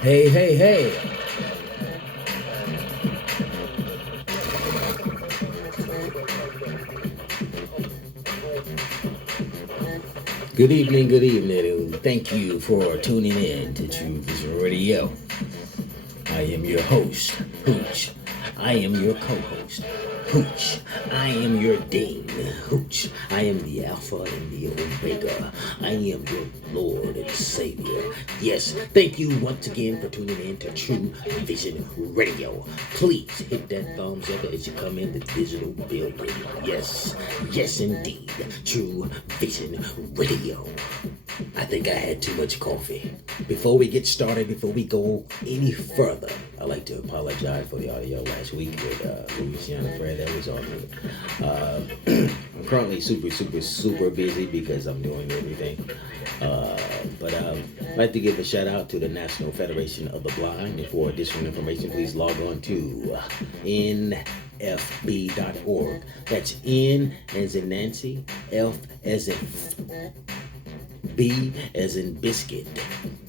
Hey, hey, hey. Good evening, and thank you for tuning in to Trewvizon Radio. I am your host, Hooch. I am your co-host, Hooch. I am your Dean, Hooch. I am the Alpha and the Omega. I am your Lord and Savior. Yes, thank you once again for tuning in to True Vision Radio. Please hit that thumbs up as you come in the digital building. Yes, yes indeed. True Vision Radio. I think I had too much coffee. Before we get started, before we go any further, I'd like to apologize for the audio last week with Louisiana Fred. That was on me. I'm currently super busy because I'm doing everything. But I'd like to give a shout out to the National Federation of the Blind. And for additional information, please log on to nfb.org. That's N as in Nancy, F as in B as in biscuit.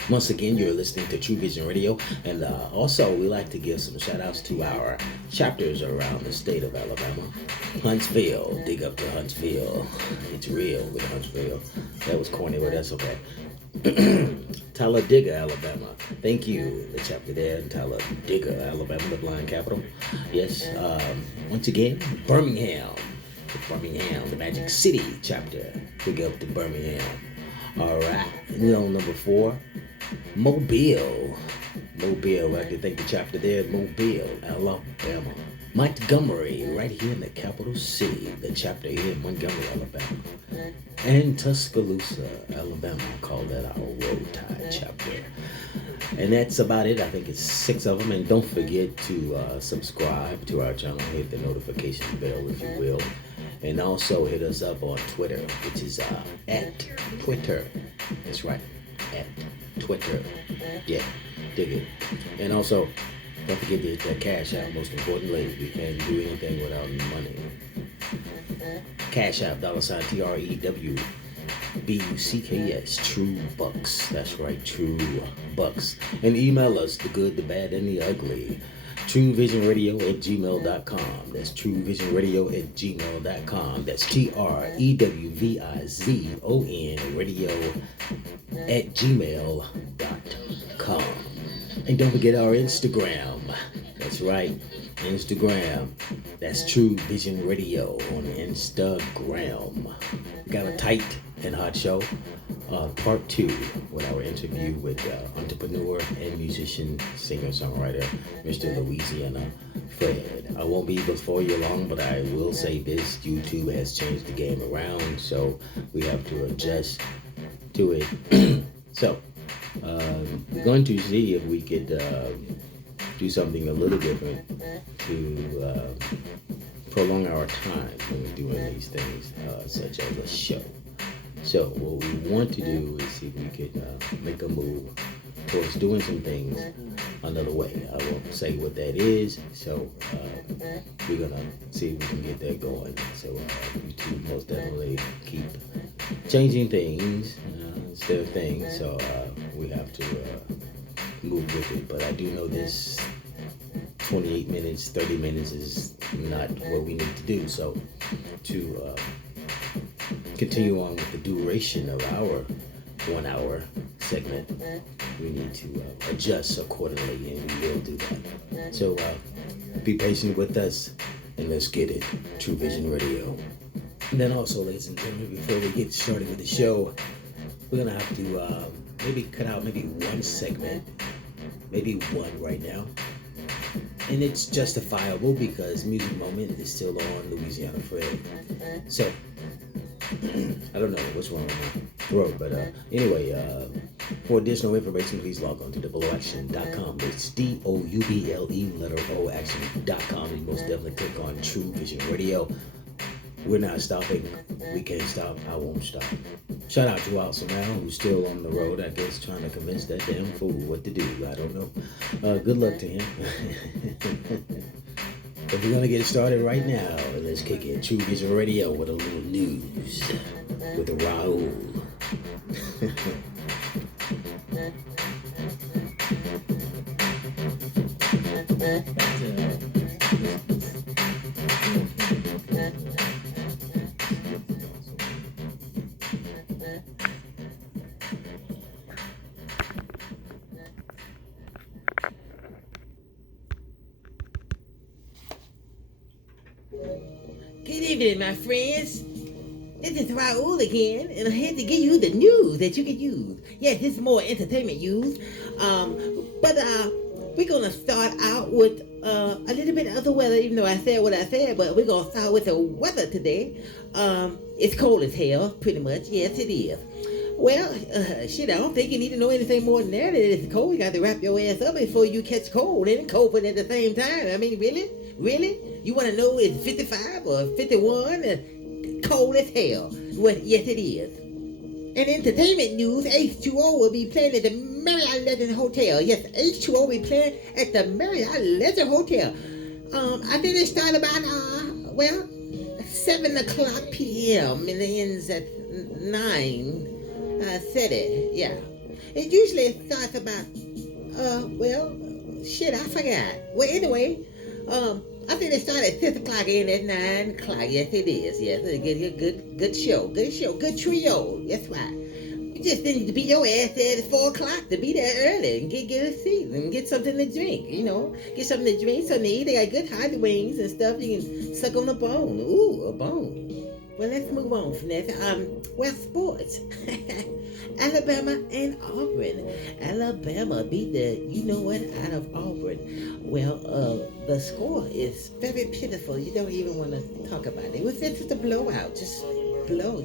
Once again, you're listening to True Vision Radio, and also we like to give some shout outs to our chapters around the state of Alabama. Huntsville, dig up to Huntsville. It's real with Huntsville. That was corny, but that's okay. Talladega, Alabama. Thank you, the chapter there in Talladega, Alabama, the blind capital. Yes, once again, Birmingham, the Magic City chapter. Dig up to Birmingham. All right, we on number 4, Mobile. I can think the chapter there, Mobile, Alabama. Montgomery, right here in the capital city, the chapter here in Montgomery, Alabama. And Tuscaloosa, Alabama, call that our Road Tide chapter. And that's about it. I think it's 6 of them. And don't forget to subscribe to our channel, hit the notification bell if you will. And also hit us up on Twitter, which is at Twitter. That's right, at Twitter. Yeah, dig it. And also, don't forget to hit that cash out. Most importantly, we can't do anything without money. Cash out, $ TREWBUCKS, True Bucks. That's right, True Bucks. And email us the good, the bad, and the ugly. TrueVisionRadio@gmail.com. That's TrueVisionRadio@gmail.com. That's TREWVIZON radio@gmail.com. And don't forget our Instagram. That's right, Instagram. That's True Vision Radio on Instagram. Got a tight and hot show. Part 2 with our interview with entrepreneur and musician, singer-songwriter, Mr. Louisiana Fred. I won't be before you long, but I will say this: YouTube has changed the game around, so we have to adjust to it. So we're going to see if we could do something a little different to prolong our time when we're doing these things, such as a show. So what we want to do is see if we could make a move towards doing some things another way. I won't say what that is, so we're gonna see if we can get that going. So YouTube most definitely keep changing things instead of things, so we have to move with it. But I do know this 28 minutes, 30 minutes is not what we need to do. So to continue on with the duration of our 1 hour segment, we need to adjust accordingly, and we will do that. So be patient with us, and let's get it. True Vision Radio. And then also, ladies and gentlemen, before we get started with the show, we're gonna have to maybe cut out maybe one segment, maybe one right now. And it's justifiable because Music Moment is still on Louisiana Fred. So I don't know what's wrong with my throat, but anyway, for additional information, please log on to doubleaction.com. It's DOUBLE letter O action.com. And most definitely click on True Vision Radio. We're not stopping. We can't stop. I won't stop. Shout out to Al Samal, who's still on the road, I guess, trying to convince that damn fool what to do. I don't know. Good luck to him. But we're going to get started right now. Let's kick it. True Vision Radio with a little news with Raul. Good evening, my friends. This is Raul again, and I'm here to give you the news that you can use. Yes, this is more entertainment news. But we're gonna start out with a little bit of the weather, even though I said what I said. But we're gonna start with the weather today. It's cold as hell, pretty much. Yes, it is. Well, shit, I don't think you need to know anything more than that. It's cold. You got to wrap your ass up before you catch cold. And cold, but at the same time, I mean, really? Really? You want to know it's 55 or 51? Cold as hell. Well, yes, it is. In entertainment news, H2O will be playing at the Marriott Legend Hotel. Yes, H2O will be playing at the Marriott Legend Hotel. I think it started about, 7 o'clock p.m. and it ends at 9. I said it, yeah. It usually starts about, I forgot. Well, anyway, I think it started at 6 o'clock and at 9 o'clock. Yes, it is. Yes, it's a good show. Good trio. That's right. You just need to be your ass there at 4 o'clock to be there early and get a seat and get something to drink, Get something to drink, something to eat. They got good hot wings and stuff. You can suck on a bone. Ooh, a bone. Well, let's move on from that. Sports. Alabama and Auburn. Alabama beat the you-know-what out of Auburn. Well, the score is very pitiful. You don't even want to talk about it. It was just a blowout. Just blow.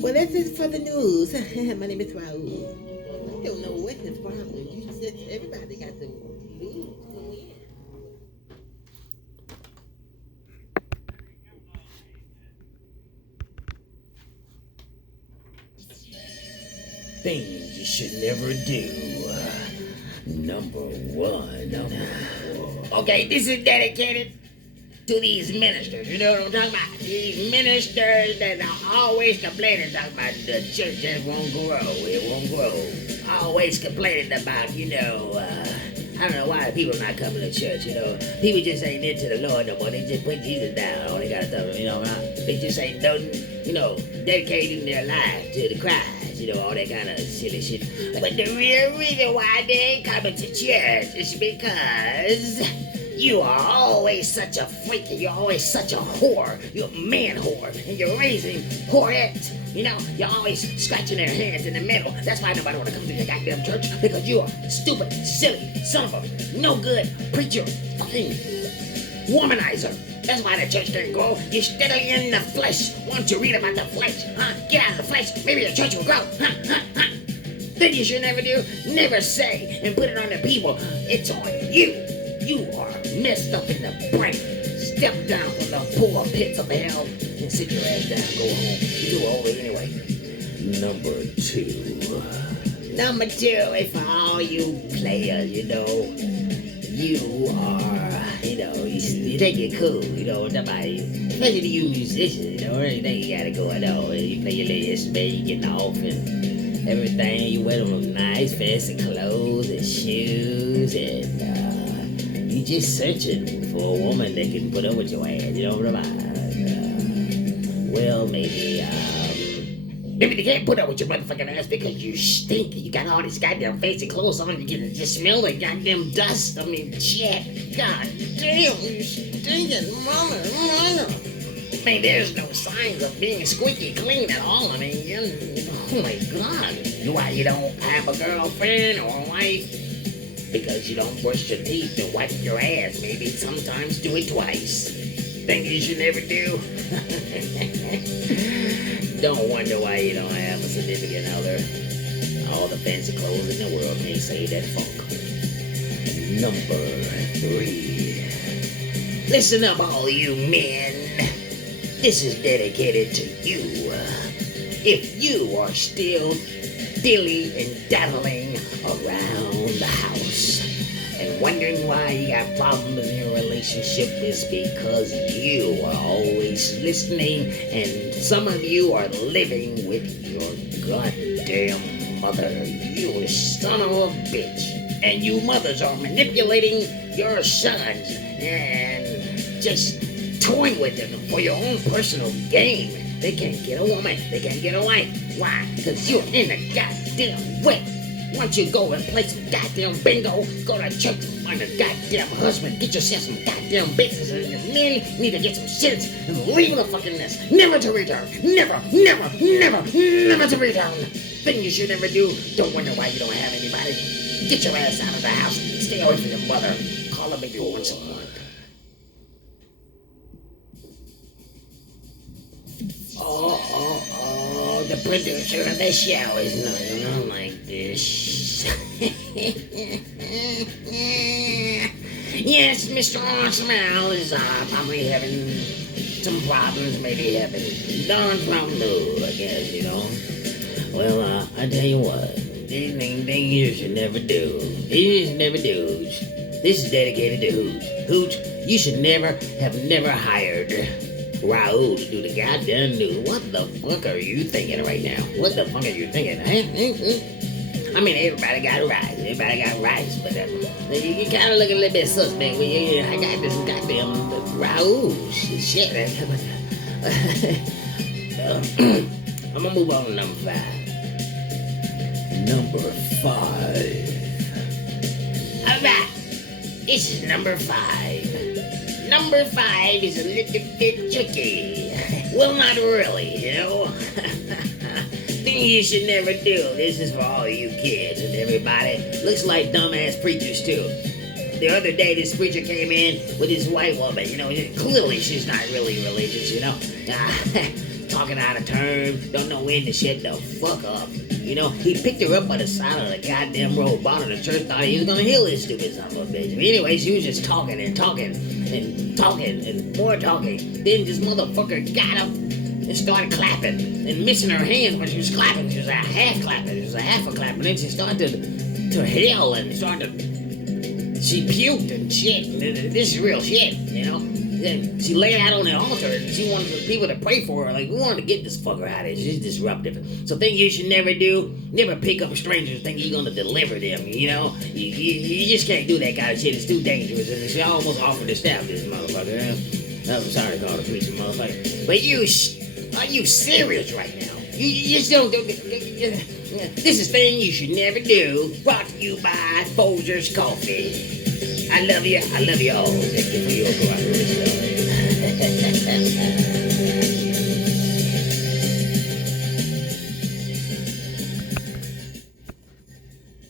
Well, that's it for the news. My name is Raul. I don't know what his problem is. Everybody got to lose. Things you should never do. Number 1. Okay, this is dedicated to these ministers. You know what I'm talking about? These ministers that are always complaining, talking about the church just won't grow. It won't grow. Always complaining about, I don't know why people not coming to church, People just ain't into the Lord no more. They just put Jesus down. All they got to do, they just ain't dedicating their life to the Christ. All that kind of silly shit. But the real reason why they ain't coming to church is because you are always such a freak. You're always such a whore. You're a man whore. And you're raising whorettes. You're always scratching their hands in the middle. That's why nobody want to come to your goddamn church. Because you are stupid, silly, son of a no good preacher. Fucking womanizer. That's why the church didn't grow. You're steadily in the flesh. Why don't you read about the flesh? Get out of the flesh. Maybe the church will grow. Then you should never do. Never say and put it on the people. It's on you. You are messed up in the brain. Step down from the poor pits of hell and sit your ass down. Go home. You're too old anyway. Number 2. Number 2 is for all you players, You are, you think you're cool, nobody, especially you musicians, everything you got it going on. You play your little instrument, you getting off and everything. You wear them nice, fancy clothes and shoes, and you just searching for a woman that can put up with your ass, maybe they can't put up with your motherfucking ass because you stink. You got all these goddamn fancy clothes on. You can just smell the goddamn dust. I mean, shit. God damn, you stinking mama. I mean, there's no signs of being squeaky clean at all. I mean, oh my God. Why you don't have a girlfriend or a wife? Because you don't brush your teeth and wipe your ass. Maybe sometimes do it twice. Things you should never do. Don't wonder why you don't have a significant other. All the fancy clothes in the world can't save that funk. Number 3. Listen up, all you men. This is dedicated to you. If you are still dilly and daddling around the house and wondering why you got problems in your relationship, is because you are always listening and some of you are living with your goddamn mother. You son of a bitch. And you mothers are manipulating your sons and just toying with them for your own personal gain. They can't get a woman. They can't get a wife. Why? Because you're in the goddamn way. Why don't you go and play some goddamn bingo? Go to church and find a goddamn husband. Get yourself some goddamn business. And your men need to get some sense and leave the fucking nest. Never to return. Never, never, never, never to return. Thing you should never do. Don't wonder why you don't have anybody. Get your ass out of the house. Stay away from your mother. Call her maybe once a month. Oh, the producer of the show is not like this. Yes, Mr. Awesome Al is probably having some problems, maybe having Don's Mountain Dew, I guess, you know. Well, I tell you what, this thing you should never do. You should never do. This is dedicated to Hooch. Hooch, you should never hired Raul to do the goddamn news. What the fuck are you thinking right now? What the fuck are you thinking? I mean, everybody got rights, but you kind of look a little bit suspect. I got this goddamn Raul shit. I'm gonna move on to number 5. Number 5. All right, this is number 5. Number 5 is a little bit tricky. Well, not really, you know. Thing you should never do. This is for all you kids and everybody. Looks like dumbass preachers, too. The other day, this preacher came in with his white woman. You know, clearly she's not really religious, you know. Talking out of turn. Don't know when to shut the fuck up. You know, he picked her up by the side of the goddamn road. Bought her to church, thought he was gonna heal this stupid son of a bitch. But anyway, she was just talking and more talking. Then this motherfucker got up and started clapping and missing her hands when she was clapping. She was a half clapping. It was a half a clap. And then she started to yell and she puked and shit. And this is real shit, you know. Then she laid out on the altar and she wanted people to pray for her. Like, we wanted to get this fucker out of here. She's disruptive. So thing you should never do, never pick up strangers thinking you're gonna deliver them, you know? You just can't do that kind of shit. It's too dangerous. And she almost offered to stab this motherfucker. I'm sorry to call the police, motherfucker. But are you serious right now? You just don't do this is thing you should never do. Brought to you by Folgers Coffee. I love you all. Thank you for your cooperation.